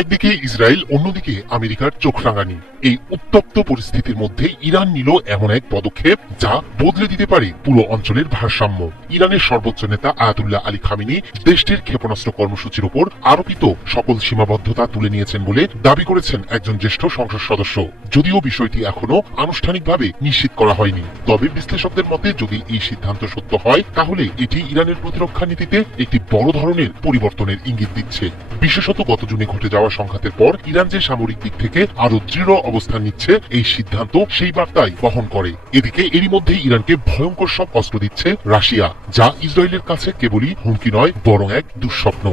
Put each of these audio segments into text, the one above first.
একদিকে ইসরায়েল, অন্যদিকে আমেরিকার চোখ রাঙানি। এই উত্তপ্ত পরিস্থিতির মধ্যে ইরান নিল এমন এক পদক্ষেপ যা বদলে দিতে পারে পুরো অঞ্চলের ভারসাম্য। ইরানের সর্বোচ্চ নেতা আয়াতুল্লাহ আলী খামেনি দেশটির ক্ষেপণাস্ত্র কর্মসূচির উপর আরোপিত সকল সীমাবদ্ধতা তুলে নিয়েছেন বলে দাবি করেছেন একজন জ্যেষ্ঠ সংসদ সদস্য। যদিও বিষয়টি এখনো আনুষ্ঠানিকভাবে নিশ্চিত করা হয়নি, তবে বিশ্লেষকদের মতে যদি এই সিদ্ধান্ত সত্য হয় তাহলে এটি ইরানের প্রতিরক্ষা নীতিতে একটি বড় ধরনের পরিবর্তনের ইঙ্গিত দিচ্ছে। বিশেষত গত জুনে ঘটে যাওয়া সংঘাতের পর ইরান যে সামরিক দিক থেকে আরো দৃঢ় অবস্থান নিচ্ছে, এই সিদ্ধান্ত সেই বার্তাই বহন করে। এদিকে এরই মধ্যে ইরানকে ভয়ঙ্কর সব অস্ত্র দিচ্ছে রাশিয়া, যা ইসরায়েলের কাছে কেবলই হুমকি নয়, বরং এক দুঃস্বপ্ন।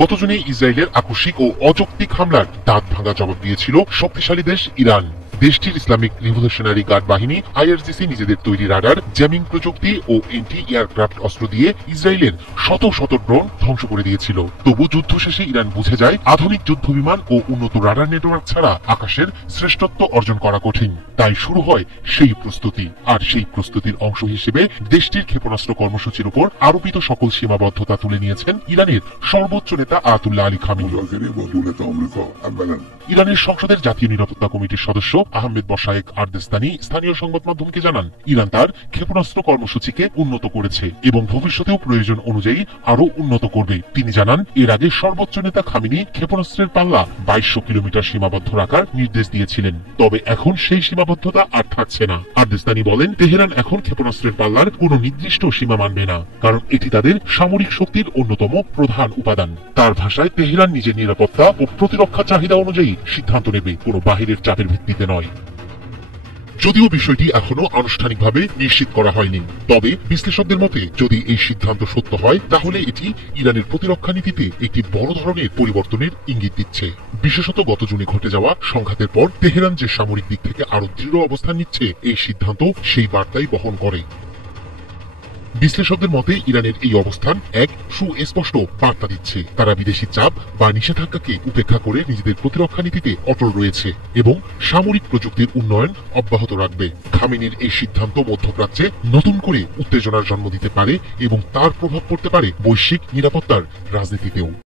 গত জুনে ইসরায়েলের আকস্মিক ও অযৌক্তিক হামলার দাঁত ভাঙা জবাব দিয়েছিল শক্তিশালী দেশ ইরান। দেশটির ইসলামিক রিভলিউশনারি গার্ড বাহিনী আইআরজিসি নিজেদের তৈরি রাডার, জ্যামিং প্রযুক্তি ও এন্টি এয়ারক্রাফট অস্ত্র দিয়ে ইসরায়েলের শত শত ড্রোন ধ্বংস করে দিয়েছিল। তবু যুদ্ধ শেষে ইরান বুঝে যায় আধুনিক যুদ্ধ বিমান ও উন্নত রাডার নেটওয়ার্ক ছাড়া আকাশের শ্রেষ্ঠত্ব অর্জন করা কঠিন। তাই শুরু হয় সেই প্রস্তুতি, আর সেই প্রস্তুতির অংশ হিসেবে দেশটির ক্ষেপণাস্ত্র কর্মসূচির উপর আরোপিত সকল সীমাবদ্ধতা তুলে নিয়েছেন ইরানের সর্বোচ্চ নেতা আয়াতুল্লাহ আলী খামেনি। ইরানের সংসদের জাতীয় নিরাপত্তা কমিটির সদস্য আহমেদ বসায়েক আরদেস্তানি স্থানীয় সংবাদ মাধ্যমকে জানান, ইরান তার ক্ষেপণাস্ত্র কর্মসূচিকে উন্নত করেছে এবং ভবিষ্যতেও প্রয়োজন অনুযায়ী আরো উন্নত করবে। তিনি জানান, এর আগে সর্বোচ্চ নেতা খামেনি ক্ষেপণাস্ত্রের পাল্লা 2200 কিলোমিটার সীমাবদ্ধ রাখার নির্দেশ দিয়েছিলেন, তবে এখন সেই সীমাবদ্ধতা আর থাকছে না। আরদেস্তানি বলেন, তেহরান এখন ক্ষেপণাস্ত্রের পাল্লার কোনো নির্দিষ্ট সীমা মানবে না, কারণ এটি তাদের সামরিক শক্তির অন্যতম প্রধান উপাদান। তার ভাষায়, তেহরান নিজের নিরাপত্তা ও প্রতিরক্ষা চাহিদা অনুযায়ী সিদ্ধান্ত নেবে, কোনো বাহিরের চাপের ভিত্তিতে নয়। যদিও বিষয়টি এখনো আনুষ্ঠানিকভাবে নিশ্চিত করা হয়নি, তবে বিশ্লেষকদের মতে যদি এই সিদ্ধান্ত সত্য হয় তাহলে এটি ইরানের প্রতিরক্ষা নীতিতে একটি বড় ধরনের পরিবর্তনের ইঙ্গিত দিচ্ছে। বিশেষত গত জুনে ঘটে যাওয়া সংঘাতের পর তেহরান যে সামরিক দিক থেকে আরো দৃঢ় অবস্থান নিচ্ছে, এই সিদ্ধান্ত সেই বার্তাই বহন করে। বিশ্লেষকদের মতে ইরানের এই অবস্থান এক সুস্পষ্ট বার্তা দিচ্ছে, তারা বিদেশি চাপ বা নিষেধাজ্ঞাকে উপেক্ষা করে নিজেদের প্রতিরক্ষা নীতিতে অটল রয়েছে এবং সামরিক প্রযুক্তির উন্নয়ন অব্যাহত রাখবে। খামেনির এই সিদ্ধান্ত মধ্যপ্রাচ্যে নতুন করে উত্তেজনার জন্ম দিতে পারে এবং তার প্রভাব পড়তে পারে বৈশ্বিক নিরাপত্তার রাজনীতিতেও।